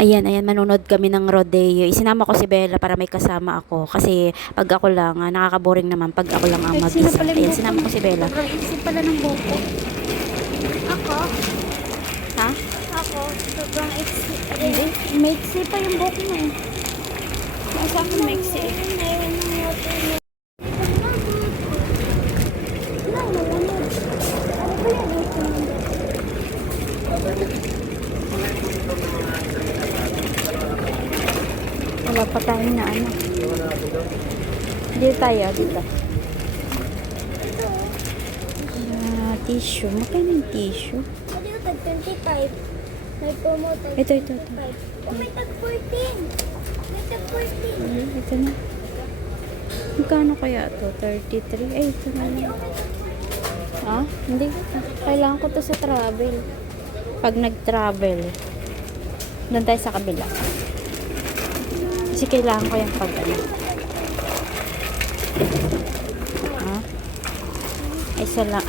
Ayan, ayan, manonood kami ng rodeo. Isinama ko si Bella para may kasama ako. Kasi pag ako lang, nakaka-boring naman pag ako lang ang Maiksi na mag-isa. pala yung Ayan, buko sinama mo. ko si Bella. Sobrang iksi pala ng buko. Ako? Ha? Ako? Sobrang iksi. Hindi. Maiksi pa yung buko mo eh. Sa akin maiksi eh. Wala pa tayong na ano. Dito tayo, dito. Tissue. Magkano yung tissue? Ano yung tag 25? May promo tag Ito, ito, ito. 25. Oh, may tag 14. May tag 14. Ito na. Magkano kaya to? 33? Ay, ito na lang. Ha? Hindi. Kailangan ko to sa travel. Pag nag-travel, doon tayo sa kabila. Kasi kailangan ko yung pag ano. Ha? Ay, isa lang.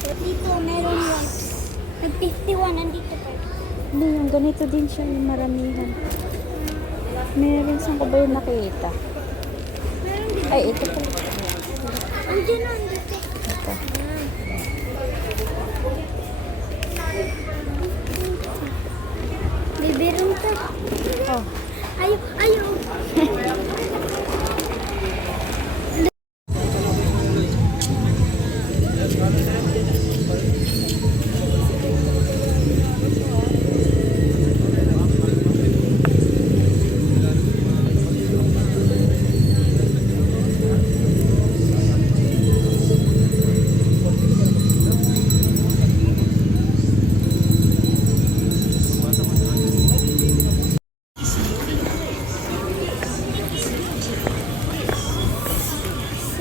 So, dito, meron one. Nag 51, nandito pa. Hindi, yung ganito din siya, yung maramihan. Meron saan ko ba yung nakita? Meron dito. Ay, ito po. Andiyan na, andito. Ito. Bibirong ka. Oh. Ayaw, ayaw.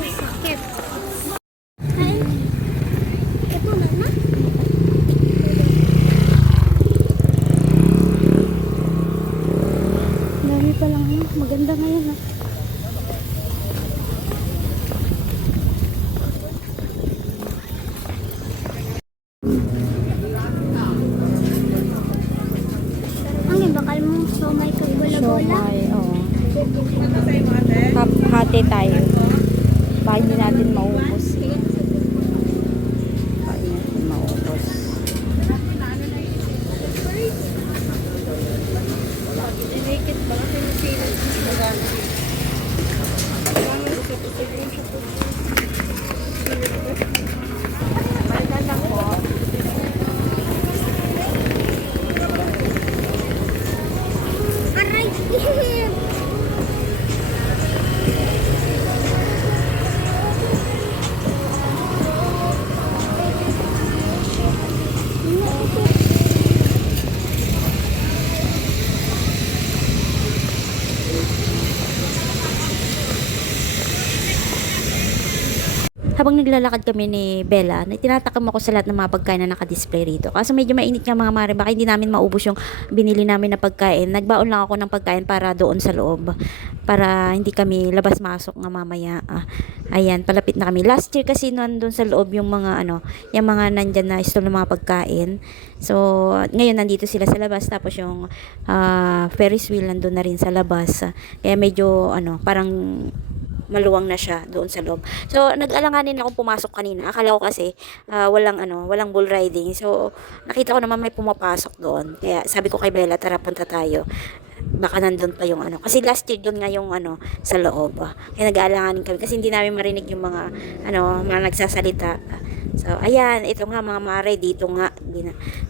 Sakit. Ay, ito na na. Dami pa lang. Maganda ngayon ha. Ang bakal mo, so may kagbola-bola. Siomay, oo. Hati tayo. Baka hindi natin maubos. Baka hindi natin maubos. Aray! Habang naglalakad kami ni Bella, tinatakam ako sa lahat ng mga pagkain na nakadisplay rito. Kaso medyo mainit nga mga mare, baka hindi namin maubos yung binili namin na pagkain. Nagbaon lang ako ng pagkain para doon sa loob. Para hindi kami labas-masok nga mamaya. Ayan, palapit na kami. Last year kasi nandun sa loob yung mga yung mga nandyan na stall ng mga pagkain. So, ngayon nandito sila sa labas. Tapos yung Ferris wheel nandun na rin sa labas. Kaya medyo parang maluwang na siya doon sa loob. So, nag-alanganin akong pumasok kanina. Akala ko kasi walang bull riding. So, nakita ko naman may pumapasok doon. Kaya sabi ko kay Bella, tara punta tayo. Baka nandun pa yung Kasi last year doon nga yung sa loob. Kaya nag-aalanganin kami kasi hindi namin marinig yung mga nagsasalita. So, ayan, ito nga mga mare, dito nga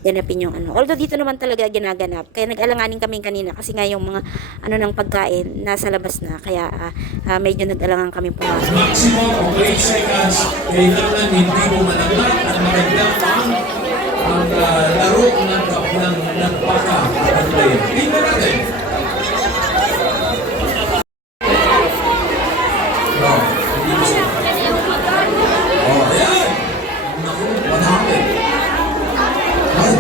ganapin yung Although dito naman talaga ginaganap. Kaya nag-alanganin kami kanina kasi nga yung mga ng pagkain nasa labas na. Kaya medyo nag-alangan kami pumasok. Maximum of 8 seconds, kailangan hindi mo malaglag at magandang ang laro ng nagpaka at player. Tingnan natin. Hindi mo siya. Ayan! Naku, what happened? Ay,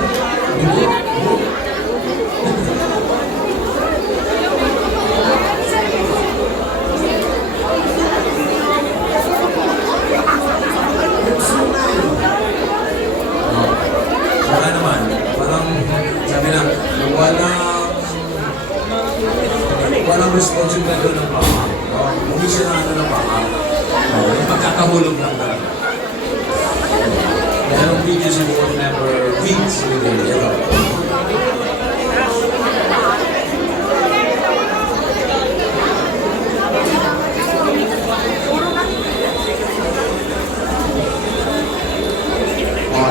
wala naman. Parang sabi na, walang responsibilidad doon ng papa. Hindi siya na ano ng papa. Yung pagkakahulog lang talaga. Merong video sa board member Vince Miguel.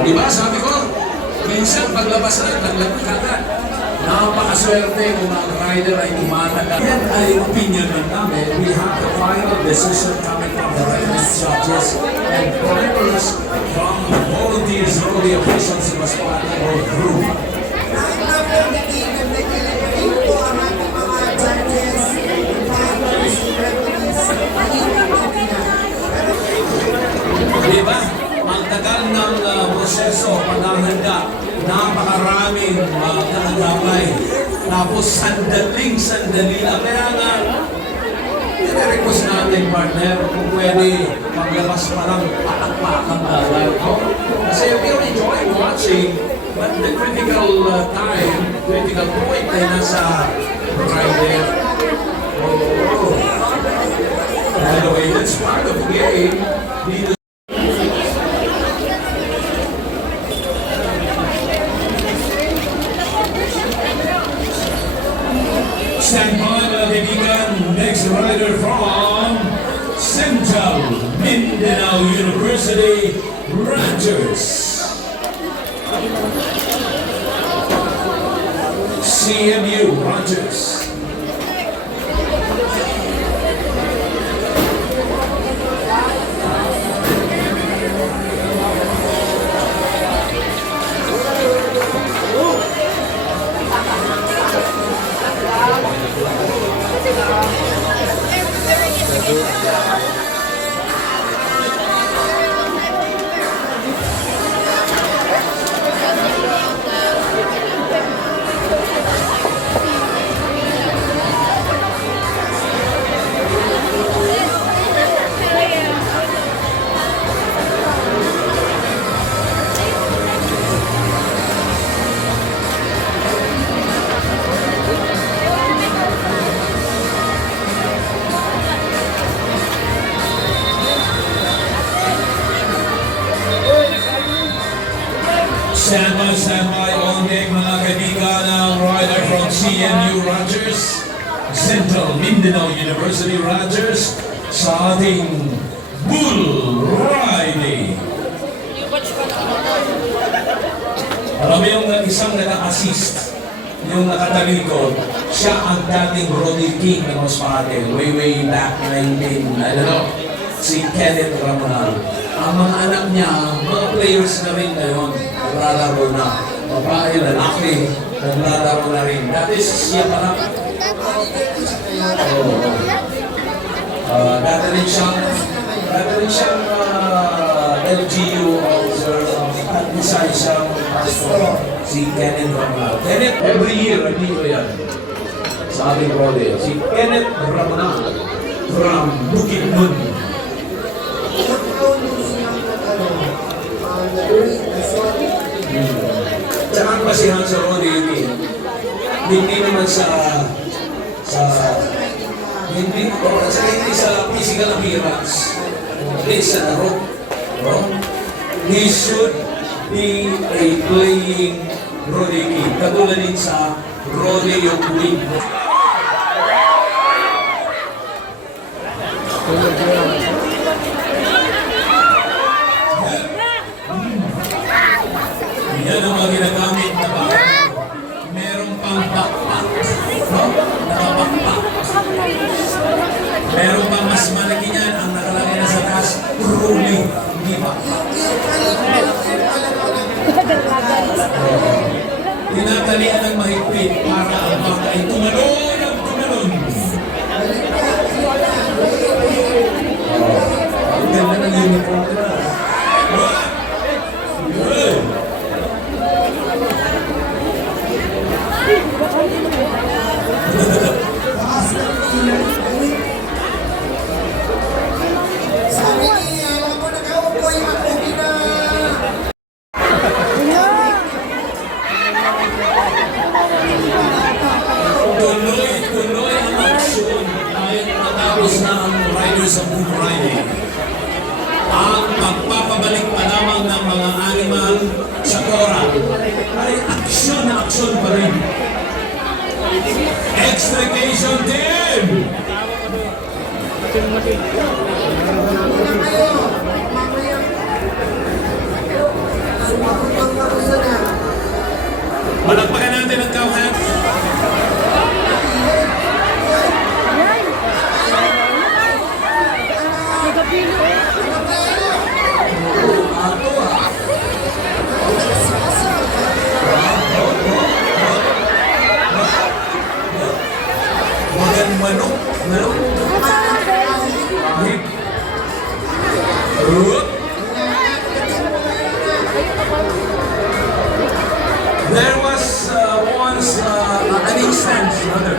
Di ba? Sabi ko, minsan paglabas na, naglabas ka na. Napakaswerte kung ang rider ay tumatagal. Yan ay opinion ng namin. We have the final decision coming from the resident judges and drivers from volunteers, road officials who was part of our group. Di ba? Ang tagal ng proseso, panahanda, napakaraming kalagapay. Tapos sandali lang. Kaya nga, i-request natin, partner, kung pwede maglabas pa lang patakpakang live ko. Kasi we'll enjoy watching, but the critical time, critical point ay nasa Friday. Oh. By the way, that's part of the game. Stand by, mga kaibigan. Next rider from Central Mindanao University, Rangers. CMU Rangers. Stand by on deck, mga kaibigan, ng rider from CMU Rogers, Central Mindanao University Rogers, sa ating Bull Riding. Alam mo yung isang naka-assist, yung nakatalikod, siya ang dating Roddy King ng Masbate, way back 19, I don't know, si Kenneth Ramonal. Ang mga anak niya, mga players na rin ngayon, naglalaro na. Babae, lalaki, naglalaro na rin. That is siya parang... Dati rin siyang LGU officer at isa siyang pastor, si Kenneth Ramonal. Kenneth, every year, nandito yan sa ating rodeo. Si Kenneth Ramonal from Bukidnon. Tsaka ang basihan sa rodeo, hindi naman sa physical appearance, hindi sa laro. He should be a playing rodeo king. Katulad din sa rodeo queen. Yan ang mga ginagamit na bakit. Merong pang backpack. Nakabakpack. Meron pang mas malaki niyan ang nakalagay na sa taas. Truly, hindi backpack. Tinatalian ng mahigpit para ang baka ay tumalon ang tumalon. Ang ganda ng uniform nila. Good. Yeah. sa Good Friday. Ang pagpapabalik pa lamang ng mga animal sa koral ay aksyon na aksyon pa rin. Extrication team! Malagpagan natin ang cowhat. Manok. There was once an instance, brother.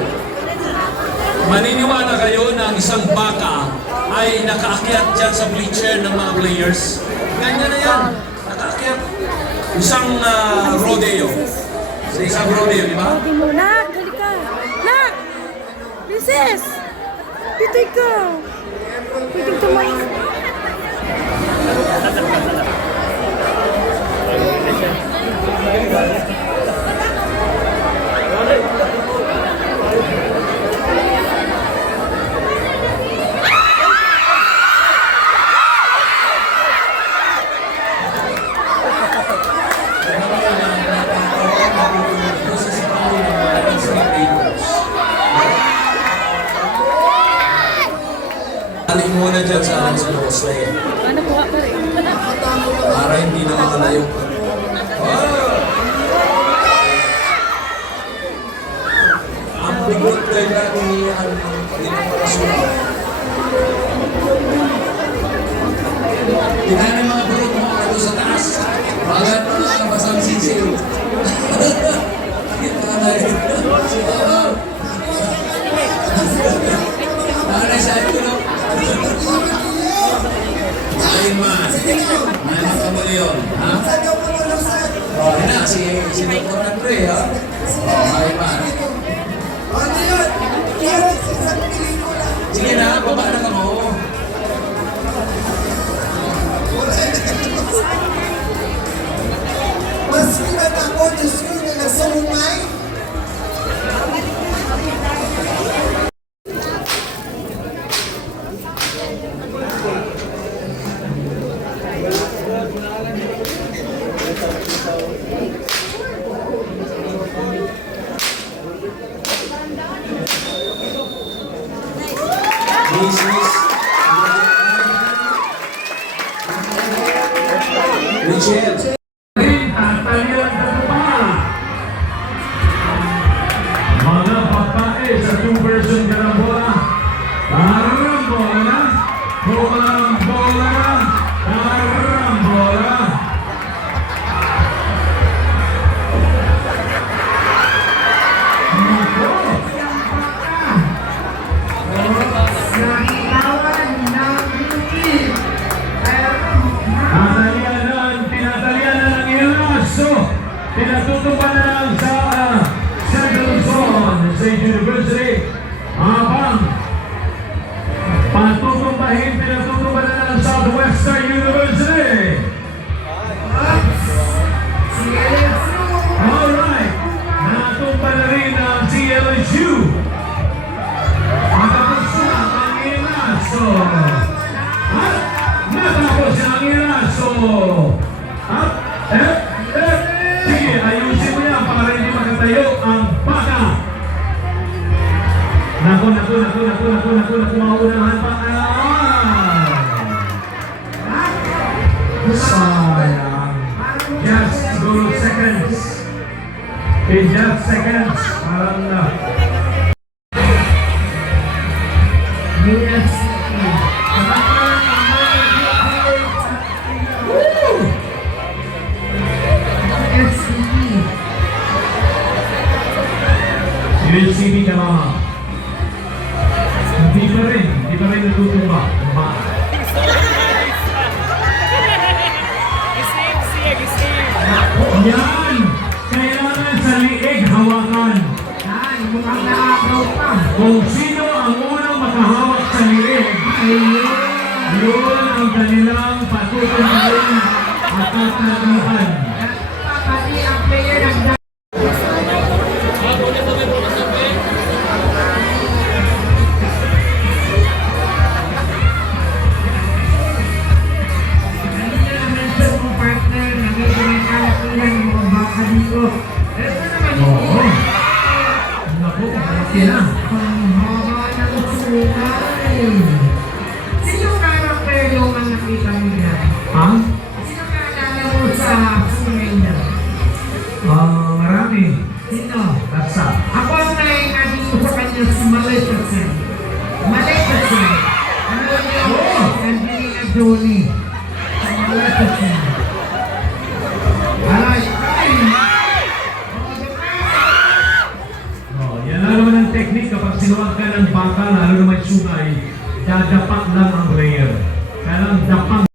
Maniniwala kayo na isang baka ay nakaakyat dyan sa bleacher ng mga players? Ganyan na yan. Nakaakyat. Isang rodeo. Sa isang rodeo, di ba? Sabi mo, Nak, gali ka. Nak! Princess! Dito ikaw. Pwedeng tumayo. Aling muna dyan sa loob na yan. Ano po ka rin? Para hindi na makalayo. Ang bigot kayo natin ni ang pinaparasunod. Tingnan ang mga burot mo ato sa taas. Bagat mga basang sisil. Kita na rin. Para sa atin, no? Ayun man. Anak ka mo yun, ha? O, yun na, si Dr. Andre, ha? O, ayun man. Sige na, baba na ka mo. Mas sikat ako, Diyos ko, na nasumay. Richard. Mga pagkain sa 2-person karambola. Karambola na. Karambola na. Karambola. Tinatalian na ng Ilaso. Pinatutupan na lang sa Central Zone State University. Habang patutupahin, pinatutupan na ng Southwestern University. Alright. Natumpa na rin ang CLSU. Matapos na ang Ilaso. At natapos ang Ilaso. At sige, ayusin mo yan para hindi makatayo ang baka. Naku, maunahan pa. Sayang. Just go seconds. In just seconds. Parang yes. USCB ka mama. Hindi pa rin natutumba. Yan! Kailangan sa liig hawakan. Yan, mukhang nakakaw pa. Kung sino ang unang makahawak sa liig, Yun ang kanilang patutunguhin at tatalihan. Pati ang player ng partner, nagiging kalakihan ng mga baka dito. Ito naman Oo. Naku, malaki na. ang haba ng sungay. Sino karakter yung ang nakita mo dyan? Ha? Sino kaalala mo sa sungay na? Marami. Sino? Laksa. Ako ang naingat dito sa kanya si Maleficent. Maleficent. Ano yung Angelina Jolie? Maleficent. Alay, Yan lang naman ang technique kapag sinuwag ka ng baka, lalo naman sungay, dadapak lang ang player. Kaya lang dapang